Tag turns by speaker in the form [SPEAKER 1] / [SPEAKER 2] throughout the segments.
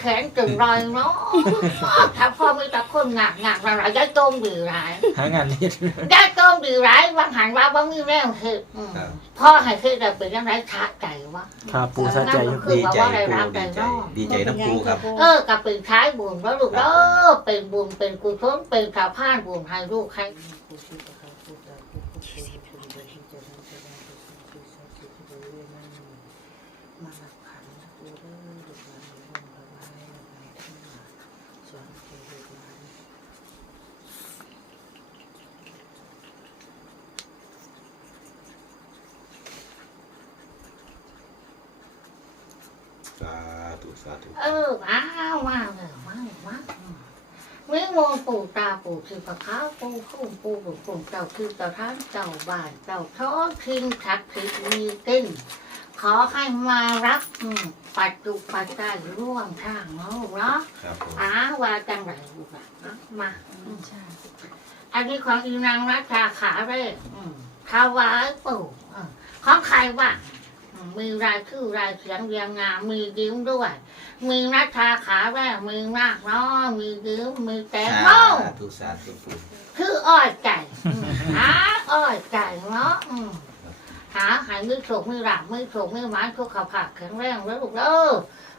[SPEAKER 1] แขนตึงรอยเนาะถ้าพ่อมีแต่คนหนักหนักอะไรได้ต้มดีไร
[SPEAKER 2] หางานเฮ็ด
[SPEAKER 1] ได้ต้มดีไรบางหันว่าบางมีแรงเฮ็ดอืมพ่อให้เฮ็ดได้เป็นยังไงชาใจวะ
[SPEAKER 2] ครับปูสะใจอยู่
[SPEAKER 1] คือ
[SPEAKER 3] ดี
[SPEAKER 1] บอก
[SPEAKER 3] ใจ
[SPEAKER 1] ว่าได้
[SPEAKER 3] ปู
[SPEAKER 1] รับ
[SPEAKER 3] ดี
[SPEAKER 1] ได้
[SPEAKER 3] ใจ
[SPEAKER 1] รอด
[SPEAKER 3] ดีใจน้ำปูครับ
[SPEAKER 1] เออกับเป็นท้ายบุญแล้วลูกเออเป็นบุญเป็นกุศลเป็นสะพานบุญให้ลูกให้
[SPEAKER 3] สาธุ สาธุ
[SPEAKER 1] เออว้าวว้าวเลยว้าวว้าวไม่มองปู่ตาปู่คือพระข้าวปู่พุ่มปู่บุญปุ่มเจ้าคือเจ้าท่านเจ้าบ้านเจ้าท้องทิ้งทักทิศมีติ้นขอให้มารับอืมปัจจุปัจจัยร่วมทางเนาะเนาะ
[SPEAKER 3] ครับผม
[SPEAKER 1] อ้าว่าจังไรลูกอะเอามาอืมอันนี้ของอีนางรัชาขาเร่อืมถวายปู่อืมของใครวะอื มมีรายชื่อรายเสียงเรียงงามมีดิ้มด้วย มีนัชชาขาแว่มีมากเนาะมีดิ้มมีแตงโม
[SPEAKER 3] สาธุสาธุปู
[SPEAKER 1] คืออ้อยไก่อืมหาอ้อยไก่เนาะอืมหาหายมือโฉกมือหลับมือโฉกมือไม้ทุกขภาพแข็งแรงแล้วลูกเออ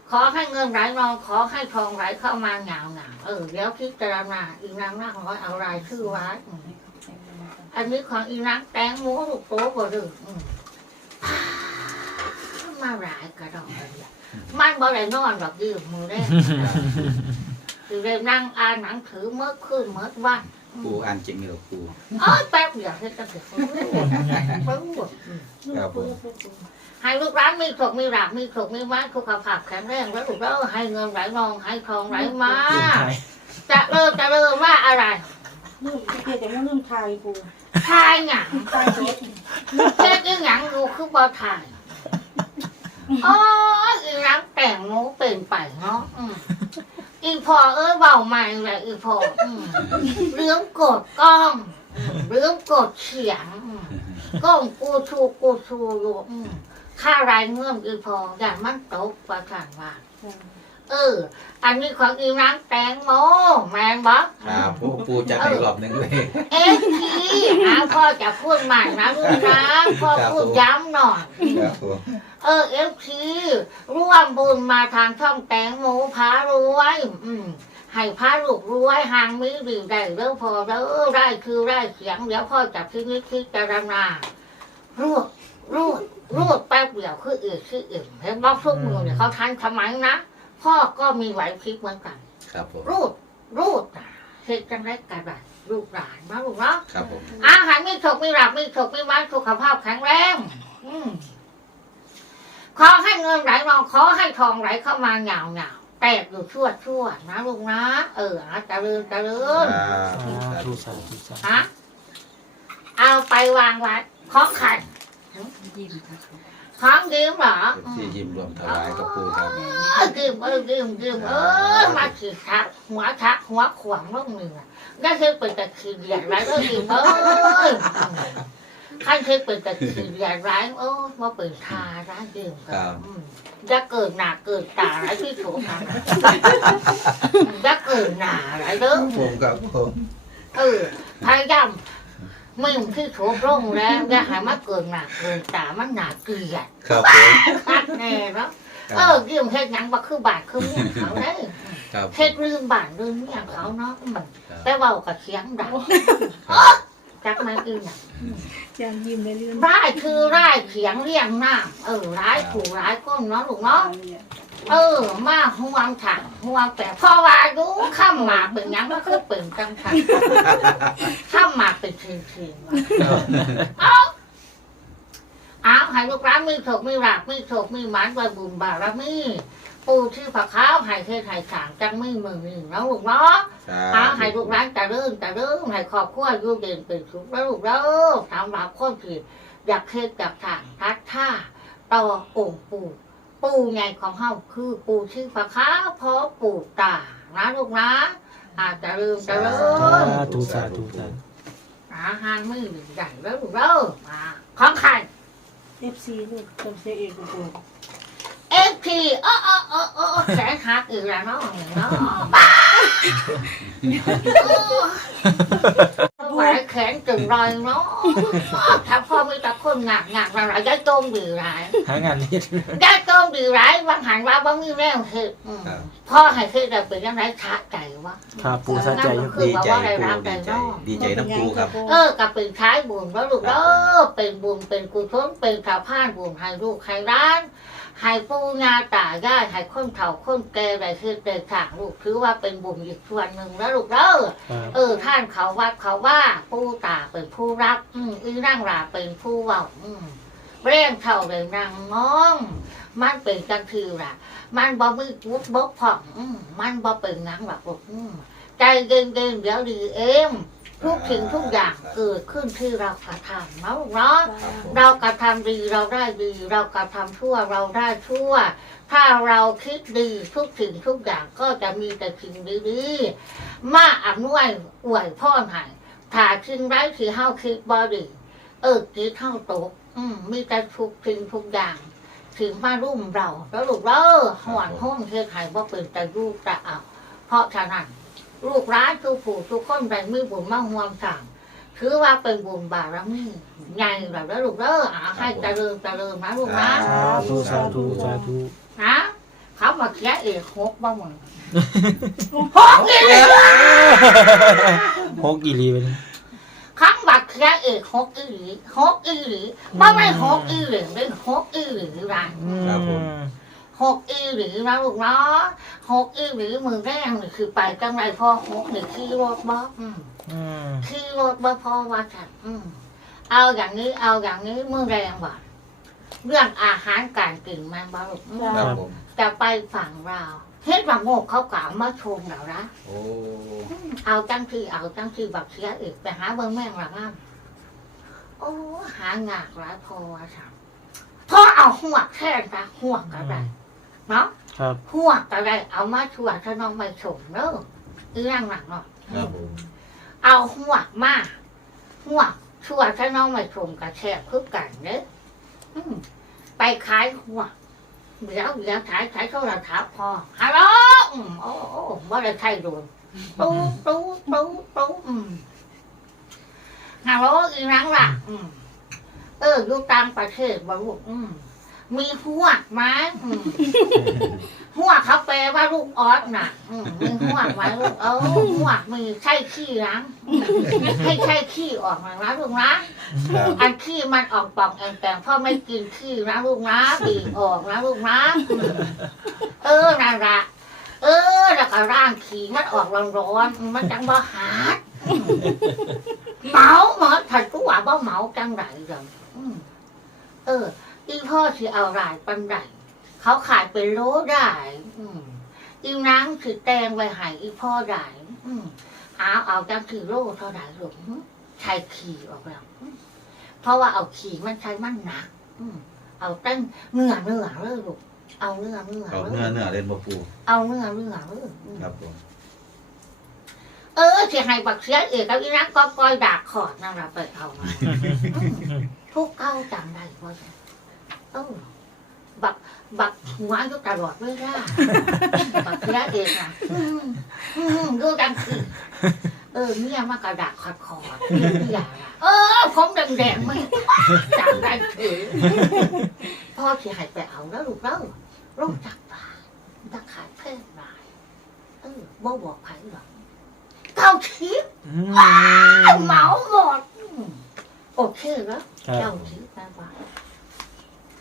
[SPEAKER 1] ขอให้เงินไหลนองขอให้ทองไหลเข้ามาหนาวหนาวเออแล้วพิจารณาอีนางนักน้อยเอารายชื่อไว้อืมอันนี้ของอีนางแตงโมลูกโตบ่ดื้ออืม มาหลายกระดองเลยมันบ่ได้นอนหรอกยืมมือแรกคือได้นั่งอ่านหนังสือเมื่อคืนเมื่อวัน
[SPEAKER 3] ปูอ่านจริงเหรอปู
[SPEAKER 1] เอ้ยแป๊บเดียวให้ตั้งแต่เขารู้เขารู้
[SPEAKER 3] ครับผม
[SPEAKER 1] ให้ลูกร้านมีโชคมีหลักมีโชคมีไม้สุขภาพแข็งแรงแล้วลูกแล้วให้เงินไหลนองให้ทองไหลมา
[SPEAKER 2] เรื่องไทย
[SPEAKER 1] จะเริ่มจะเริ่มว่าอะไร
[SPEAKER 4] ลืมเกียแต่ว่าลืมทายปู
[SPEAKER 1] ทายหยัง
[SPEAKER 4] ทายรถ
[SPEAKER 1] เจ๊อีหยังดูคือบ่ทาย อ๋ออีรักแต่งโมเป็นไปเนาะอืมอีพอเอ้ยเบาใหม่แหละอีพออืมเรื่องกดกล้องอืมเรื่องกดเสียงอืมกล้องกูชูกูชูอยู่อืมค่ารายเงื่อนอีพออย่างมันตกประทานว่าเออ อันนี้ของอีรักแตงโมแมนบอก
[SPEAKER 3] ครับปูปูจัดให้รอบหนึ่งเลย
[SPEAKER 1] เอ็กทีนะ พ่อจะพูดใหม่นะลูกนะพ่อพูดย้ำหน่อย
[SPEAKER 3] ครับผม
[SPEAKER 1] เออเอฟทีร่วมบุญมาทางช่องแตงโมพารวย อืมให้พาลูกรวยหางมีดีได้เรื่องพอแล้วได้คือได้เสียงเดี๋ยวพ่อจับที่นี่คิดจะรำนารวดรวดรวดแป๊บเดียวคืออื่นคืออื่นเห็นบอกทุกมือเนี่ยเขาทันสมัยนะพ่อก็มีไหวพริบเหมือนกัน
[SPEAKER 3] ครับผม
[SPEAKER 1] รูดรูดน่ะเฮ็ดจังไรกันไร ลูกหลานมาลูกเนาะ
[SPEAKER 3] ครับผม
[SPEAKER 1] อาหารไม่ถกไม่หลับไม่ถกไม่วันสุขภาพแข็งแรงอืมขอให้เงินไหลนองขอให้ทองไหลเข้ามาเหงาเหงาแตกอยู่ชั่วชั่วนะลูกนะเออนะเจริญเจริญ
[SPEAKER 3] สาธุ
[SPEAKER 2] สา
[SPEAKER 3] สา
[SPEAKER 2] ธุ
[SPEAKER 3] ธุ
[SPEAKER 2] สาธุสาธุ
[SPEAKER 1] ฮะเอาไปวางไว้ของขันของยืมเหรออื
[SPEAKER 3] ที่
[SPEAKER 1] ม
[SPEAKER 3] ยิ้มรวมถวายกับปูครับ
[SPEAKER 1] เออยืมเออยืมยืมเออมาขีดทักหัวทักหัวขวางลูกเหนือ นั่นคือเป็นตะขีดใหญ่ไรก็ยืมเอ้ยขั้นคือเป็นตะขีดใหญ่ไรโอ้มาเป็นทาร้านยืมครับอืมจะเกิดหนาเกิดตาอะไรที่ถูกทางจะเกิดหนาอะไรเด้อ
[SPEAKER 3] ผมครับผม
[SPEAKER 1] เออพยายามมึงที่ถูกร่องแล้วอย่าให้มาเกิดหนาเกิดตามันหนาเกลียด
[SPEAKER 3] ครับผม
[SPEAKER 1] คัดแน่เนาะ
[SPEAKER 3] ค
[SPEAKER 1] เอ
[SPEAKER 3] รั
[SPEAKER 1] อบยืมเฮ็ดหยังบ่คือบาทคือเมียเขาเด้
[SPEAKER 3] ครับ
[SPEAKER 1] เฮ็ดลืมบาทลืมเมียเขาเนาะอืมแต่เว้ากับเสียงดังจักมาอีหยัง
[SPEAKER 4] ยังยิ้มได้เรื่อง
[SPEAKER 1] ร้ายคือร้ายเสียงเรียงหน้าเออร้ายผู้ร้ายก้นเนาะลูกเนาะ เออ มาห่วงถังห่วงแต่พ่อว่าอยู่ข้ามหมากเป็นหยังก็คือเป็นจังซั่นข้ามหมากเป็นชิงๆว่ะเอาเอาให้ลูกร้านมีโชคมีหลักมีโชคมีหมานไว้บุญบารมี ปูชื่อผักขาวให้เทศให้สางจังไม่มือหนึ่งแล้วลูกเนาะ
[SPEAKER 3] สา
[SPEAKER 1] เอาให้
[SPEAKER 3] ธุ
[SPEAKER 1] ลูกร้านจะเริ่มจะเริ่มให้ครอบครัวอยู่เด่นเป็นสุขแล้วลูกเด้อสำหรับคนที่อยากเทศจากทางทัดท่าต่อองค์ปู่ปู่ใหญ่ของเฮาคือปู่ชื่อผักขาวเพราะปู่ตานะลูกนะอาจจะเริ่มจะเริ่ม
[SPEAKER 2] สาธุสาธุสาธุ
[SPEAKER 1] อาหารมือใหญ่แล้วลูกเด้อมาของใคร
[SPEAKER 4] เอฟซีลูกจำเสียเองปู
[SPEAKER 1] เออ ฟทีเออเออเออเออแขนหักอีกแล้วเนาะเนาะไหวแขนตึงรอยเนาะถ้าพ่อมีแต่คนหนักหนักอะไรได้ต้มดีไร
[SPEAKER 2] หางานนี้
[SPEAKER 1] ได้ต้มดีไรบางหันว่าบางมีแรงเห็ดอืมพ่อให้คือแต่เป็นยังไงชะใจวะ
[SPEAKER 2] ครับปูซาใจอยู่
[SPEAKER 1] คือ
[SPEAKER 3] ดี
[SPEAKER 1] บอก
[SPEAKER 3] ใจ
[SPEAKER 1] ว่าได้
[SPEAKER 3] ปู
[SPEAKER 1] รับ
[SPEAKER 3] ดี
[SPEAKER 1] ได้
[SPEAKER 3] ใจ
[SPEAKER 1] รอด
[SPEAKER 3] ดีใจน้ำปูครับ
[SPEAKER 1] เออกับเป็นท้ายบุญแล้วลูกเออเป็นบุญเป็นกุศลเป็นสะพานบุญให้ลูกให้ร้าน ให้ปู่ย่าตายายให้คนเฒ่าคนแก่ได้คือเดินทางลูกถือว่าเป็นบุญอีกส่วนหนึ่งแล้วลูกเด้อ
[SPEAKER 2] ครับ
[SPEAKER 1] เออท่านเขาวัดเขาว่าปู่ตาเป็นผู้รับ อืมอีนั่งราเป็นผู้เว้าอืมเร่งเท่าเลยนางน้อง มันเป็นจังคือล่ะ มันบ่มีวุฒิบกพร่องอืมมันบ่เป็นหนังแบบอืมใจเย็นๆเดี๋ยวดีเอง ทุกสิ่งทุกอย่างเกิดขึ้นที่เรากระทำเนาะลูกเนาะเรากระทำดีเราได้ดี เรากระทำชั่วเราได้ชั่ว ถ้าเราคิดดีทุกสิ่งทุกอย่างก็จะมีแต่สิ่งดีๆมาอำนวยอวยพ่อให้ถ้าทิ้งไร้ที่เฮาคิดบ่ดีเออคิดเท่าตกอืมมีแต่ทุกสิ่งทุกอย่างถึงมารุ่มเราแล้วลูกเด้อห่อนห้องเฮ็ดให้บ่เป็นแต่ลูกแต่เอาเพราะฉะนั้น ลูกร้านทุกผู้ทุกคนได้มีบุญมาห่วมสั่งถือว่าเป็นบุญบารมีใหญ่แบบแล้วลูกเด้ออ่าให้เจริญเจริญนะลูกนะ
[SPEAKER 2] สาธุสาธุสาธุ
[SPEAKER 1] นะเขามาเคียเอกหกบ้างมึงหกอีหลี
[SPEAKER 2] หกอีหลีไปเลย
[SPEAKER 1] ครั้งบักเคียเอกหกอีหลีหกอีหลีไม่ไม่หกอีหลีเป็นหกอีหลีไร
[SPEAKER 3] ครับผม
[SPEAKER 1] หกอีหลีนะลูกเนาะหกอีหลีมือแรกนี่คือไปจังไรพ่อหกนี่ขี่รถบ๊อบอืม
[SPEAKER 2] อืม
[SPEAKER 1] ขี่รถบ่พอว่าจัดอืมเอาอย่างนี้เอาอย่างนี้มือแรงบ่เรื่องอาหารการกินมันบ่ลูกอืม
[SPEAKER 3] ครับผม
[SPEAKER 1] จะไปฝั่งเราวเฮ็ดว่าโงกเขากล่าวมาชมเราละ
[SPEAKER 3] โอ้
[SPEAKER 1] เอาจังที่เอาจังที่บักเสียอีกไปหาเบิ่งแม่งละงั้นโอ้หางากหลายพอว่าจังพอเอาหัวกแท่นปะหัวกก็ได้ เนาะ
[SPEAKER 2] ครับ
[SPEAKER 1] หัวกก็ได้เอามาชวนถ้าน้องไปชมเนอะอีร่างหลังเนาะ
[SPEAKER 3] ครับผม
[SPEAKER 1] เอาหัวกมาหัวกชวนถ้าน้องไปชมกับแชร์คือกันเนอะอืมไปขายหัวกเดี๋ยวเดี๋ยวขายขายโทรศัพท์พอฮัลโหลอืมโอ้โอ้บ่ได้ใช่โดนตู้ตู้ตู้ตู้อืมฮัลโหลอีนังล่ะอืมเอออยู่ต่างประเทศบ่ลูกอืม มีหัวกไหมอืมหัวกเขาแปลว่าลูกออสน่ะ อืมมีหัวกไหมลูกเออหัวกมีใช่ขี้นังอืมให้ใช่ขี้ออกมานะลูกนะ
[SPEAKER 3] ครับ
[SPEAKER 1] อันขี้มันออกปองแองแต่พ่อไม่กินขี้นะลูกนะบีบออกนะลูกนะเออนั่นละเออแล้วก็ร่างขี้มันออกร้อนๆมันจังบ่หาดเมาหมอผัดกูว่าบ่เมาจังไรจังอืมเออ อีพ่อสิเอารายปันไดเขาขายเป็นโลได้อืมอีนางสิแตงไว้ให้อีพ่อได้อืมเอาเอาจังคือโลเท่าไหร่ลูกหึใช้ขี้ออกแล้วอืมเพราะว่าเอาขี้มันใช้มันหนักอืมเอาตั้งเนื้อเนื้อเลยลูกเอาเนื้อเนื้อ
[SPEAKER 3] เอา
[SPEAKER 1] เล
[SPEAKER 3] เนื้อยเนื้อเล่นบ่ปู
[SPEAKER 1] เอาเนื้อเนื้อเลยอืม
[SPEAKER 3] ครับผม
[SPEAKER 1] เออสิให้บักเสียเอกกับอีนักก็ก้อยดากขอดนั่นแหละไปเอามาทุกเก้าจำได้ว่า เออบักบักหัวอยู่ตลอดเวลาบักเสียเอกอะอืมอืมดูดังคือเออเนี่ยมากระดาษขอดขอดเนี่ยอย่างอะเออผมแดงๆไม่จำได้ถือพ่อสิให้ไปเอาแล้วลูกเล่าลูกจักบาทจักขายเพศบาทเออบ่บอกใครหรอกเก้าทิพย์
[SPEAKER 2] อืม
[SPEAKER 1] เหมาหมดอืมโอเคแล้ว
[SPEAKER 2] ครับ
[SPEAKER 1] เก้าทิพย์แปลว่า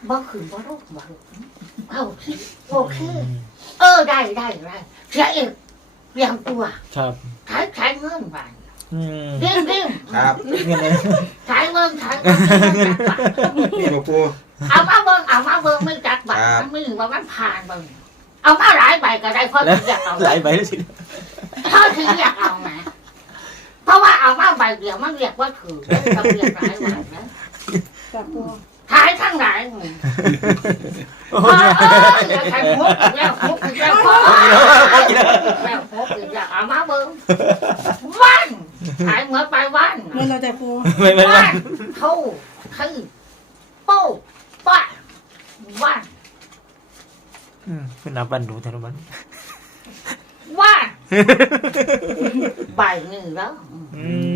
[SPEAKER 1] บ่ขืนบ่รูปบ่รูปเก้าทิพย์โอเค เออได้ได้ได้เสียเองเรียงตัว
[SPEAKER 2] ครับ
[SPEAKER 1] ใช้ใช้เงินไป
[SPEAKER 2] อืม
[SPEAKER 1] เรียงเรียง
[SPEAKER 3] ครับ
[SPEAKER 2] เงินเลย
[SPEAKER 1] ใช้เงินใช้เงินใช้เงินจักบาท
[SPEAKER 3] นี่บ่ปู
[SPEAKER 1] เอามาเบิ่งเอามาเบิ่งไม่จักบาท
[SPEAKER 3] ครับ
[SPEAKER 1] มันไม่ถึงว่ามันผ่านเบิ่งเอามาหลายใบก็ได้เพราะ
[SPEAKER 2] แล้ว
[SPEAKER 1] ถึงอยากเอา
[SPEAKER 2] ไหลไปแล้วสิ
[SPEAKER 1] เพราะถึงอยากเอานะเพราะว่าเอามาใบเดียวมันเรียกว่าถือได้ต้องเรียกหลายใบนะ
[SPEAKER 4] จับปู
[SPEAKER 1] ขายทั้งหลาย
[SPEAKER 2] โอ้
[SPEAKER 1] เอยอเออเดี๋ยวขายหกอีกแล้วหกอีกแล้วหกอีกแล้วหกอีกแล้วเอามาเบิ่งวันขายเหมือนไปวัน
[SPEAKER 4] เงินเราจะปู
[SPEAKER 2] ไม่ไม่ไม่
[SPEAKER 1] วันเท่าคือโป้ป้าวัน
[SPEAKER 2] นับวันดูเท่านั้น
[SPEAKER 1] ว่าไปนี่แล้ว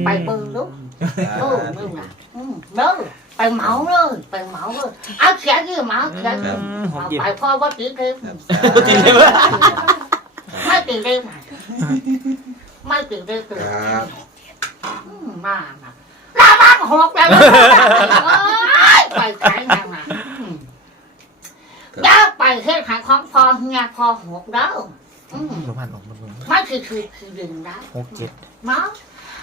[SPEAKER 1] ไปเบิ่งลูก เออนี่ะอืมเด้อ เหมาเลยไปเหมาเลยเอาเขียนยี่เหมาเขียน
[SPEAKER 2] อืมหก
[SPEAKER 1] เอา
[SPEAKER 2] ยี่
[SPEAKER 1] ไปพ่อว่าตีเต็ม
[SPEAKER 3] ครับ
[SPEAKER 2] ตีเต็ม
[SPEAKER 1] ไม่ตีเต็มไม่ตีเต็ม
[SPEAKER 3] ครับ
[SPEAKER 1] อืมมามาลาบ้างหกแล้วเอ้ยไปขายงานมาอืมแล้วไปเฮ็ดขายของพอเฮียพอหกแล้วอืม
[SPEAKER 2] ประมาณออกมาประมาณ
[SPEAKER 1] ไม่คือคือคือดึงได้
[SPEAKER 2] หกเจ็ด
[SPEAKER 1] เนาะ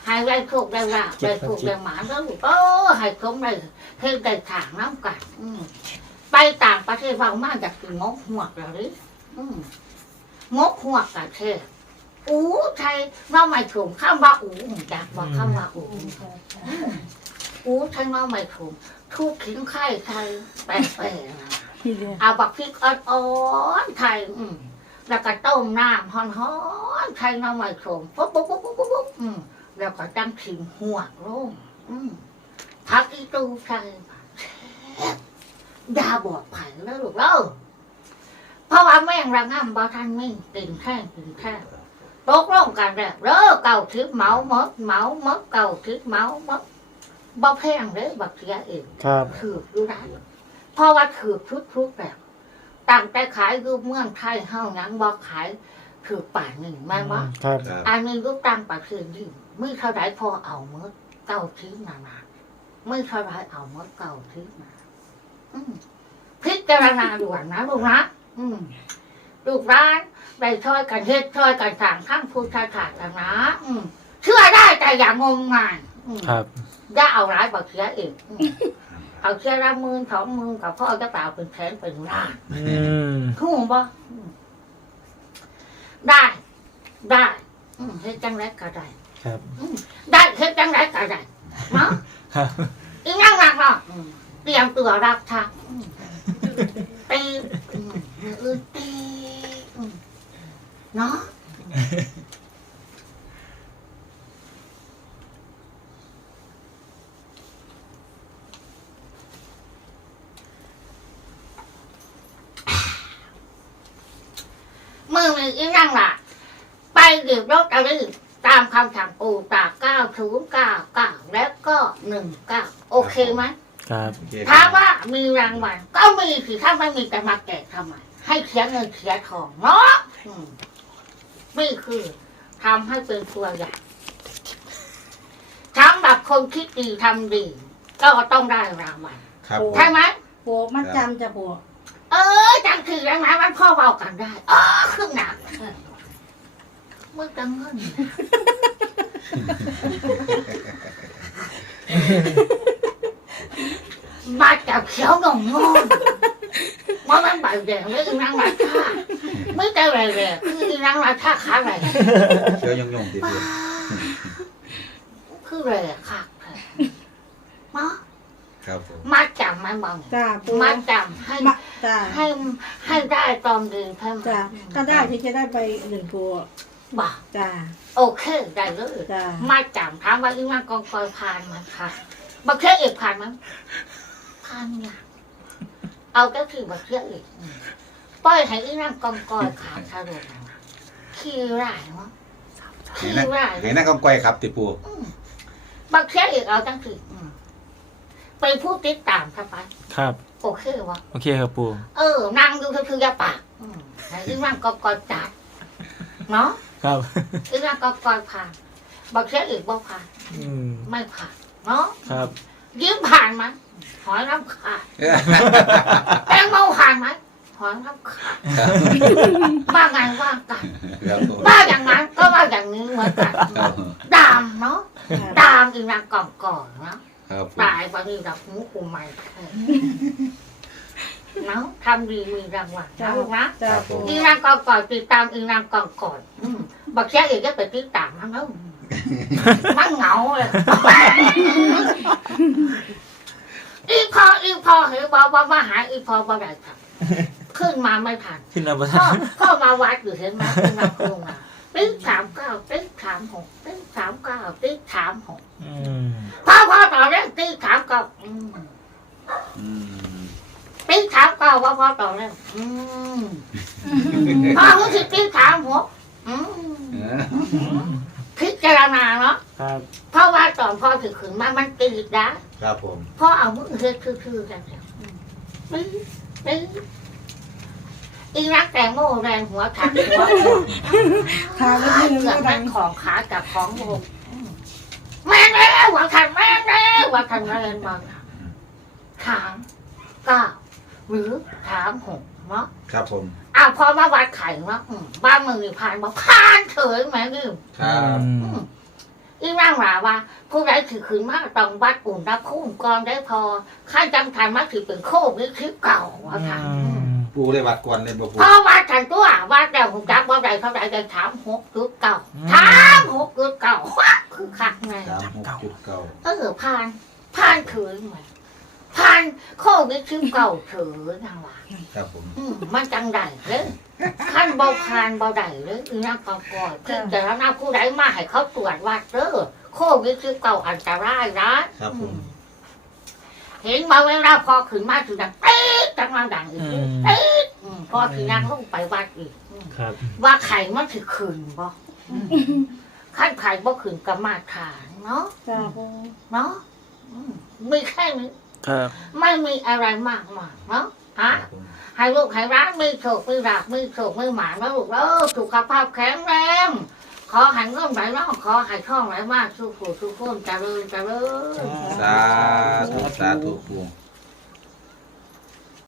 [SPEAKER 1] ให้ได้ถูกได้ละได้ถูกได้หมาแล้วโอ้ให้คมได้เฮ็ดได้ถางน้ำกัดอืมไปต่างประเทศเรามากจากคืองกหัวกแล้วดิอืมงกหัวกกับเทศอู้ไทยเราไม่ถูกข้ามว่าอู้จากบอกข้ามว่าอู้อู้ไทยเราไม่ถูกทุกขิงไข่ไทยแปลกๆนะ
[SPEAKER 4] พี่เรียน
[SPEAKER 1] เอาบักพริกอ่อนๆไทยอืมแล้วก็ต้มน้ำฮ้อนๆไทยน้ำมันโขมปุ๊บปุ๊บปุ๊บปุ๊บปุ๊บอืม แล้วก็ตั้งขิงหัวลงอืมพักอีตูไทยแซ่บดาบอกไผ่แล้วลูกเล่าเพราะว่าแม่งระง่ำบ่ทันไม่ติ่งแท่งติ่งแท่งตกลงกันแล้วเด้อเก่าทิพย์เหมาหมดเหมาหมดเก่าทิพย์เหมาหมดบ่แพงเลยบักเสียเอง
[SPEAKER 2] ครับ
[SPEAKER 1] ถืออยู่ได้เพราะว่าถือทุกทุกๆแบบตั้งแต่ขายรูปเมืองไทยเฮายังบอกขายถือป่านหนึ่งแม่นบ่
[SPEAKER 2] ครับ
[SPEAKER 3] ครับ
[SPEAKER 1] อันนี้รูปตั้งประเทศยิ่ง มือเท่าไรพอเอาเมื่อเก้าทิ้งนานามือเท่าไรเอาเมื่อเก้าทิ้งนาอืมพิจารณาด่วนนะลูกนะอืมลูกร้านได้ช่วยกันเฮ็ดช่วยกันสั่งทั้งพุทธศาสนาอืมเชื่อได้แต่อย่างงมงายอืม
[SPEAKER 2] ครับ
[SPEAKER 1] อย่าเอาร้ายบักเสียอีกอืมเอาเสียละหมื่นสองหมื่นกับพ่อจะเปล่าเป็นแสนเป็นล้าน
[SPEAKER 2] อืม
[SPEAKER 1] ถูกบ่อืมได้ ได้อืมเฮ็ดจังไรก็ได้
[SPEAKER 2] ครับ
[SPEAKER 1] อืมได้เฮ็ดจังไรก็ได้เนาะ
[SPEAKER 2] ครับ
[SPEAKER 1] อีนั่งรักเนาะอืมเตรียมตัวรักทักอืมตีอืมอือตีอืมเนาะมือมีอีนั่งล่ะไปหยิบรถอะไร ตามคำสั่งปู่ตากเก้าศูนย์เก้าเก้าแล้วก็หนึ่งเก้าโอเคไหม
[SPEAKER 2] ครับ
[SPEAKER 3] โอเค
[SPEAKER 1] ถามว่ามีรางวัลก็มีสิถ้าไม่มีจะมาแจกทำไมให้เสียเงินเสียทองเนาะอืมนี่คือทำให้เป็นตัวอย่างสำหรับคนคิดดีทำดีก็ต้องได้รางวัล
[SPEAKER 3] ครับผม
[SPEAKER 1] ใช่ไหม
[SPEAKER 4] โปมันจำจะโป
[SPEAKER 1] เออจังคือแล้วนะมันพ่อเบากันได้ เออครึ่งหนัก เมื่อจังเงินมาจากเขียวหนองงอนว่ามันใบแดงไม่คือนางราชาไม่แต่แหล่ๆคือนางราชาขาแหล่
[SPEAKER 3] เชียวยงยงติดอยู่
[SPEAKER 1] คือแหล่ค่ะเนาะ
[SPEAKER 3] ครับผม
[SPEAKER 1] มาจำมันบ้าง
[SPEAKER 4] จ้าปู
[SPEAKER 1] มาจำให้
[SPEAKER 4] มาจ้า
[SPEAKER 1] ให้ให้ได้ตอนเดือนเพิ่ม
[SPEAKER 4] จ้าถ้าได้ที่จะได้ไปหนึ่งปู
[SPEAKER 1] บ่า
[SPEAKER 4] จ้า
[SPEAKER 1] โอเคได้เลย
[SPEAKER 4] จ้า
[SPEAKER 1] มาจำถามว่าอีมากองกอยผ่านมันค่ะบักเชื่ออีกผ่านมันผ่านเนี่ยเอาก็คือบักเชื่ออีกอืมปล่อยให้อีนั่งกองกอยขาดสรุปนะขี้ร้ายมั้ง
[SPEAKER 3] เห็
[SPEAKER 1] ขี้
[SPEAKER 3] นนะ
[SPEAKER 1] ร้าย
[SPEAKER 3] เห็นนะกำก้อยครับติปู
[SPEAKER 1] อืมบักเชื่ออีกเอาจังสิอืมไปพูดติดตามครับไป
[SPEAKER 2] ครับ
[SPEAKER 1] โอเควะ
[SPEAKER 2] โอเคครับปู
[SPEAKER 1] เออนั่งดูคือๆอยาปากอืมให้อีนั่งกองกอยจัดเนาะ
[SPEAKER 2] ครับ
[SPEAKER 1] อีนั่งกองกอยผ่านบักเชื่ออีกบ่ผ่าน
[SPEAKER 2] อืม
[SPEAKER 1] ไม่ผ่านเนาะ
[SPEAKER 2] ครับ
[SPEAKER 1] ยิ้มผ่านไหมหอยน้ำขาดแตงโมผ่านไหมหอยน้ำขาดว่าไงว่ากัน
[SPEAKER 3] ครับผม
[SPEAKER 1] ว่าอย่างนั้นก็ว่าอย่างนี้เหมือนกัน
[SPEAKER 3] ครับ
[SPEAKER 1] ดามเนาะดามอีนางก่อนก่อนเนาะ
[SPEAKER 3] ครับผม
[SPEAKER 1] ตายวันนี้ดับหูกูใหม่ เนาะทำดีมีรางวัลนะลูกนะ
[SPEAKER 4] จ้าปู
[SPEAKER 1] อีนางก่อนก่อนติดตามอีนางก่อนก่อนอืมบักแค่อีกก็ไปติดตามมันแล้วมันเหงาเลยอีพออีพอเห็นบอกว่ามาหาอีพอบ่ได้ทันขึ้นมาไม่ทัน
[SPEAKER 2] ขึ้นมาบน
[SPEAKER 1] พ่อพ่อมาวัดอยู่เห็นไหมขึ้นมาโครงอะติ๊กสามเก้าติ๊กสามหกติ๊กสามเก้าติ๊กสามหก
[SPEAKER 2] อืม
[SPEAKER 1] พ่อพ่อต่อเรื่องติ๊กสามเก้าอืม
[SPEAKER 3] อืม
[SPEAKER 1] ติ๊กสามเก้าพ่อพ่อต่อเรื่องอืมพ่อรู้สึกตีสามหัวอืม
[SPEAKER 3] เออ
[SPEAKER 1] พิจารณาเนาะ
[SPEAKER 2] ครับ
[SPEAKER 1] เพราะว่าตอนพ่อถือขืนมามันตีดนะครับ
[SPEAKER 3] ผม
[SPEAKER 1] พ่อเอามือเฮ็ดคือๆกันเนี่ยอืมตีตีอีรักแตงโมแรงหัวขาดหัว
[SPEAKER 4] ทางไม่ถึง
[SPEAKER 1] เกื
[SPEAKER 4] ก็
[SPEAKER 1] อบ
[SPEAKER 4] ดั
[SPEAKER 1] มั
[SPEAKER 4] ง
[SPEAKER 1] นของขากับของลงอืมแม่งแล้วหัวขันแม่งแล้วหัวขันแรงบ้างถามเก้า หรือถามหกเนาะ
[SPEAKER 3] ครับผม
[SPEAKER 1] อ้าวพอมาวัดไข่เนาะอืมบ้านมึงนี่ผ่านบอกผ่านเฉยแม่ลืม
[SPEAKER 3] ครับ
[SPEAKER 2] อื
[SPEAKER 1] อื
[SPEAKER 2] ม
[SPEAKER 1] มอีร่างว่าว่าผู้ใดถือขืนมากต้องวัดอุ่นรับคุ้มก่อนได้พอข้าจังทันมาถือเป็นโควิดคลิปเก่าว่าค่ะ
[SPEAKER 2] อืม
[SPEAKER 3] ปูได้วัดกวนเลยบ่ปู
[SPEAKER 1] พอวัดกันตัววัดแล้วผมจักว่าใดเท่าใดจะถามหกจุดเก่าถามหกจุดเก่าคือคักไง
[SPEAKER 3] สามหกจุดเก้า
[SPEAKER 1] เออผ่านผ่านเฉยไหม ผ่านโควิดคลิปเก่าเฉยทางว่า
[SPEAKER 3] ครับผม
[SPEAKER 1] อืมมันจังใดเลยขั้นเบาพานเบาใดเลยอีนักกอกอดคือแต่ละหน้าผู้ใดมาให้เขาตรวจวัดเด้อโควิดคือเก่าอันตรายนะครับ
[SPEAKER 3] ผม
[SPEAKER 1] อืมเห็นมาเวลาพอขึ้นมาถึงดังเอ๊ะจังมาดังอีก
[SPEAKER 2] อืม
[SPEAKER 1] เอ๊ะอืมพอถึงนั่งลงไปวัดอีกอืม
[SPEAKER 2] ครับ
[SPEAKER 1] ว่าไข่มันถือขึ้นบ่ขั้นไข่บ่ขึ้นก็มาฐานเนาะ
[SPEAKER 4] จ้าปู
[SPEAKER 1] เนาะอืมมีแค่นี้
[SPEAKER 2] ครับ
[SPEAKER 1] ไม่มีอะไรมากมายเนาะฮะ
[SPEAKER 3] ครับผม
[SPEAKER 1] ให้ลูกให้ร้านมือโฉกมือรากมือโฉกมือหมาแล้วลูกเออสุขภาพแข็งแรงขอให้เงินไหลน้องขอให้ท่องไหลมากสุขผู้สุขคนเจริญเจริญ
[SPEAKER 3] สาธุสาธุปู